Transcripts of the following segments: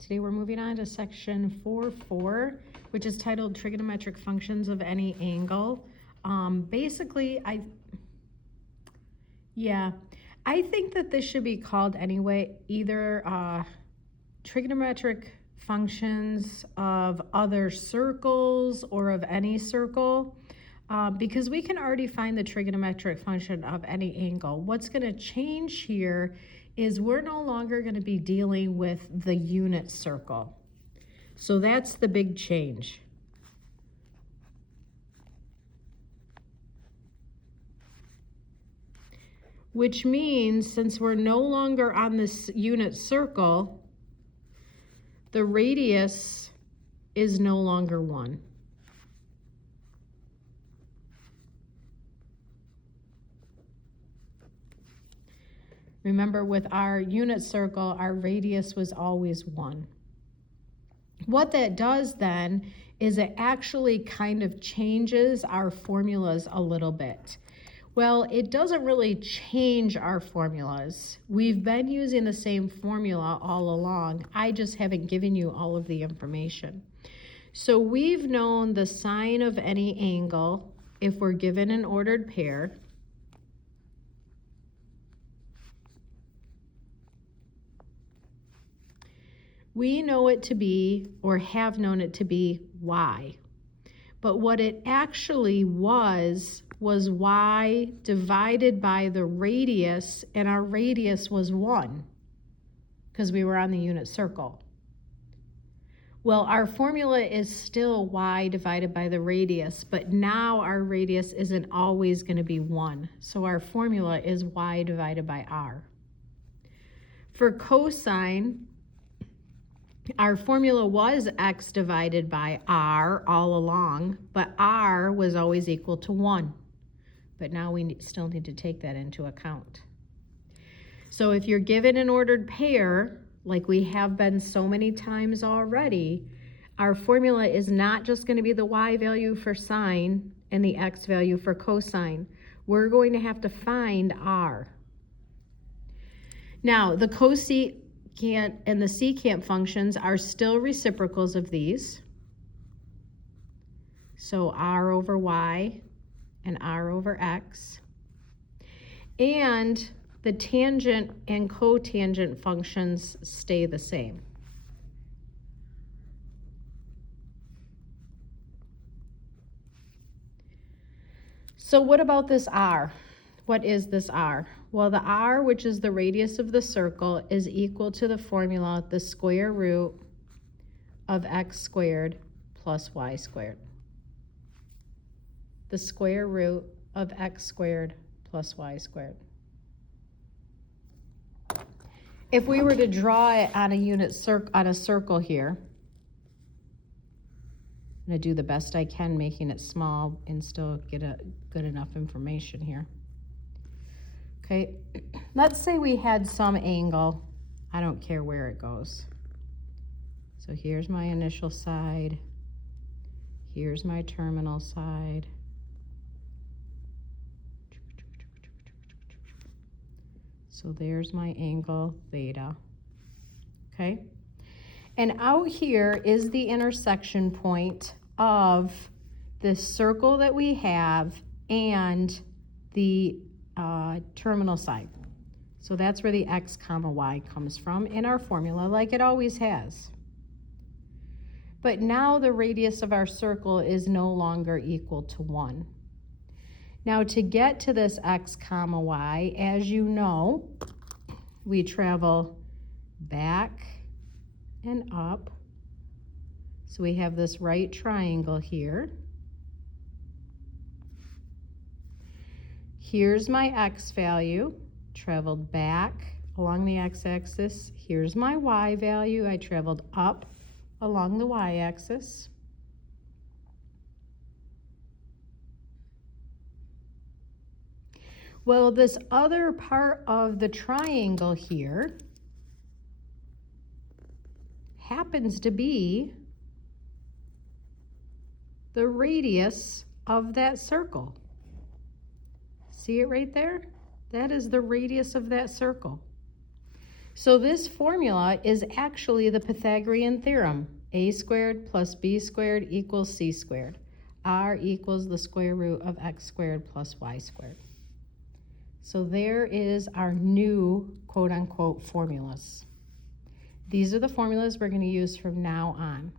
Today we're moving on to section 4.4, which is titled Trigonometric Functions of Any Angle. Basically, I think that this should be called anyway, either trigonometric functions of other circles or of any circle, because we can already find the trigonometric function of any angle. What's going to change here is we're no longer going to be dealing with the unit circle. So that's the big change. Which means since we're no longer on this unit circle, the radius is no longer 1. Remember, with our unit circle, our radius was always 1. What that does then is it actually kind of changes our formulas a little bit. Well, it doesn't really change our formulas. We've been using the same formula all along. I just haven't given you all of the information. So we've known the sine of any angle if we're given an ordered pair. We know it to be, or have known it to be, y. But what it actually was y divided by the radius, and our radius was 1 because we were on the unit circle. Well, our formula is still y divided by the radius, but now our radius isn't always going to be 1. So our formula is y divided by r. For cosine, our formula was x divided by r all along, but r was always equal to 1. But now we still need to take that into account. So if you're given an ordered pair, like we have been so many times already, our formula is not just going to be the y value for sine and the x value for cosine. We're going to have to find r. Now, the cosecant and the secant functions are still reciprocals of these. So r over y and r over x. And the tangent and cotangent functions stay the same. So what about this r? What is this r? Well, the r, which is the radius of the circle, is equal to the formula, the square root of x squared plus y squared. The square root of x squared plus y squared. If we were to draw it on a circle here, I'm going to do the best I can making it small and still get a good enough information here. Okay, let's say we had some angle. I don't care where it goes. So here's my initial side. Here's my terminal side. So there's my angle theta. Okay, and out here is the intersection point of this circle that we have and the terminal side. So that's where the x comma y comes from in our formula, like it always has. But now the radius of our circle is no longer equal to 1. Now to get to this x comma y, as you know, we travel back and up. So we have this right triangle here. Here's my x value, traveled back along the x-axis. Here's my y value, I traveled up along the y-axis. Well, this other part of the triangle here happens to be the radius of that circle. See it right there? That is the radius of that circle. So this formula is actually the Pythagorean theorem. A squared plus b squared equals c squared. R equals the square root of x squared plus y squared. So there is our new quote-unquote formulas. These are the formulas we're going to use from now on.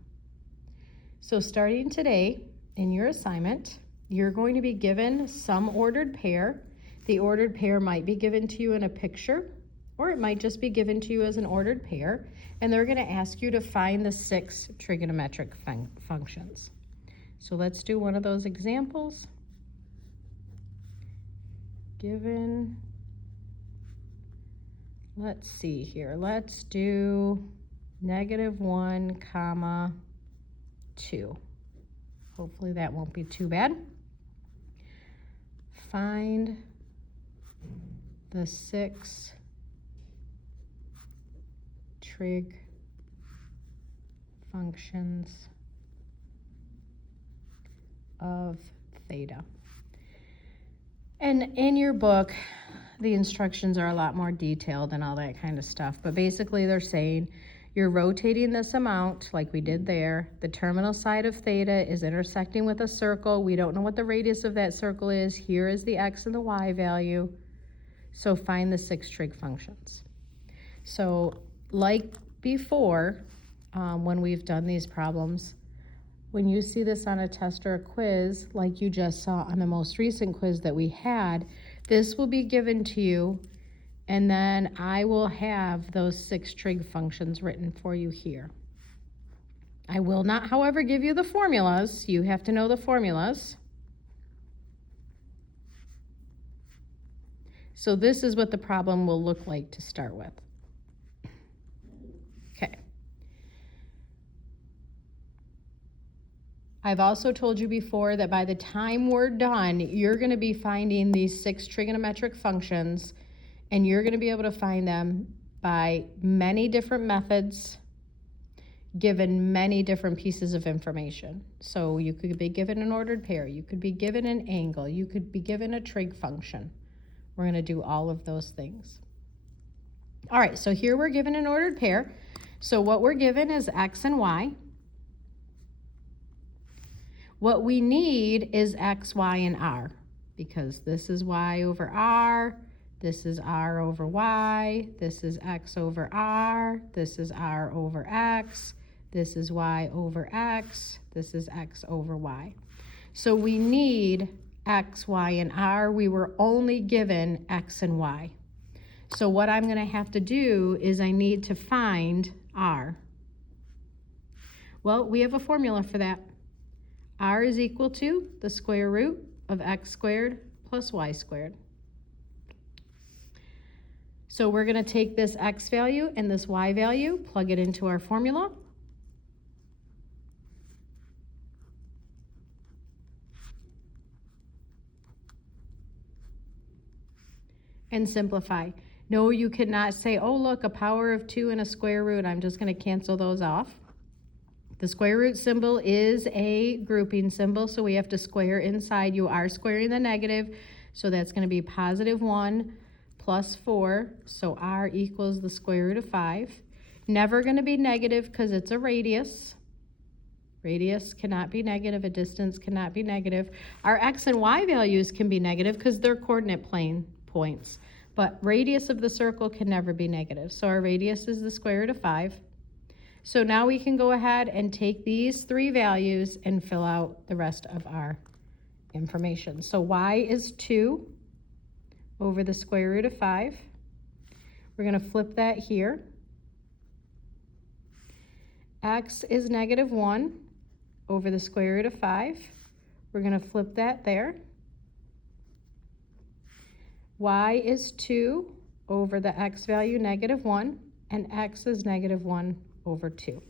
So starting today, in your assignment, you're going to be given some ordered pair. The ordered pair might be given to you in a picture, or it might just be given to you as an ordered pair, and they're going to ask you to find the 6 trigonometric functions. So let's do one of those examples. Given, let's see here, let's do -1, 2. Hopefully that won't be too bad. Find the 6 trig functions of theta. And in your book, the instructions are a lot more detailed and all that kind of stuff. But basically they're saying you're rotating this amount like we did there. The terminal side of theta is intersecting with a circle. We don't know what the radius of that circle is. Here is the x and the y value. So find the 6 trig functions. So like before, when we've done these problems, when you see this on a test or a quiz, like you just saw on the most recent quiz that we had, this will be given to you, and then I will have those 6 trig functions written for you here. I will not, however, give you the formulas. You have to know the formulas. So this is what the problem will look like to start with. Okay. I've also told you before that by the time we're done, you're going to be finding these 6 trigonometric functions, and you're going to be able to find them by many different methods, given many different pieces of information. So you could be given an ordered pair, you could be given an angle, you could be given a trig function. We're going to do all of those things. All right, so here we're given an ordered pair. So what we're given is x and y. What we need is x, y, and r, because this is y over r, this is r over y, this is x over r, this is r over x, this is y over x, this is x over y. So we need x, y, and r. We were only given x and y. So what I'm going to have to do is I need to find r. Well, we have a formula for that. R is equal to the square root of x squared plus y squared. So we're going to take this x value and this y value, plug it into our formula. And simplify. No, you cannot say, oh, look, a power of 2 and a square root. I'm just going to cancel those off. The square root symbol is a grouping symbol, so we have to square inside. You are squaring the negative, so that's going to be +1 plus 4, so r equals the square root of 5. Never going to be negative because it's a radius. Radius cannot be negative, a distance cannot be negative. Our x and y values can be negative because they're coordinate plane points, but radius of the circle can never be negative. So our radius is the square root of 5. So now we can go ahead and take these 3 values and fill out the rest of our information. So y is 2 over the square root of 5. We're going to flip that here. X is -1 over the square root of 5. We're going to flip that there. Y is 2 over the x value -1, and x is -1 over 2.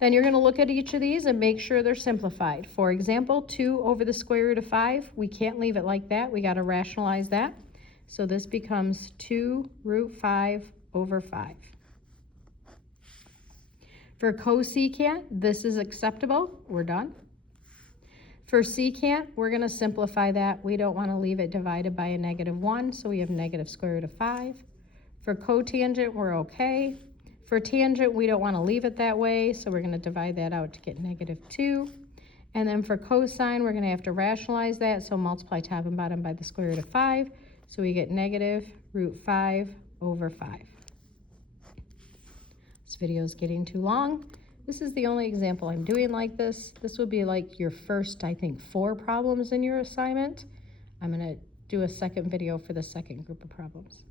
Then you're going to look at each of these and make sure they're simplified. For example, 2 over the square root of 5, we can't leave it like that. We got to rationalize that. So this becomes 2 root 5 over 5. For cosecant, this is acceptable. We're done. For secant, we're going to simplify that. We don't want to leave it divided by a -1, so we have negative square root of 5. For cotangent, we're okay. For tangent, we don't want to leave it that way, so we're going to divide that out to get -2. And then for cosine, we're going to have to rationalize that, so multiply top and bottom by the square root of 5. So we get -√5/5. This video is getting too long. This is the only example I'm doing like this. This would be like your first, I think, 4 problems in your assignment. I'm going to do a second video for the second group of problems.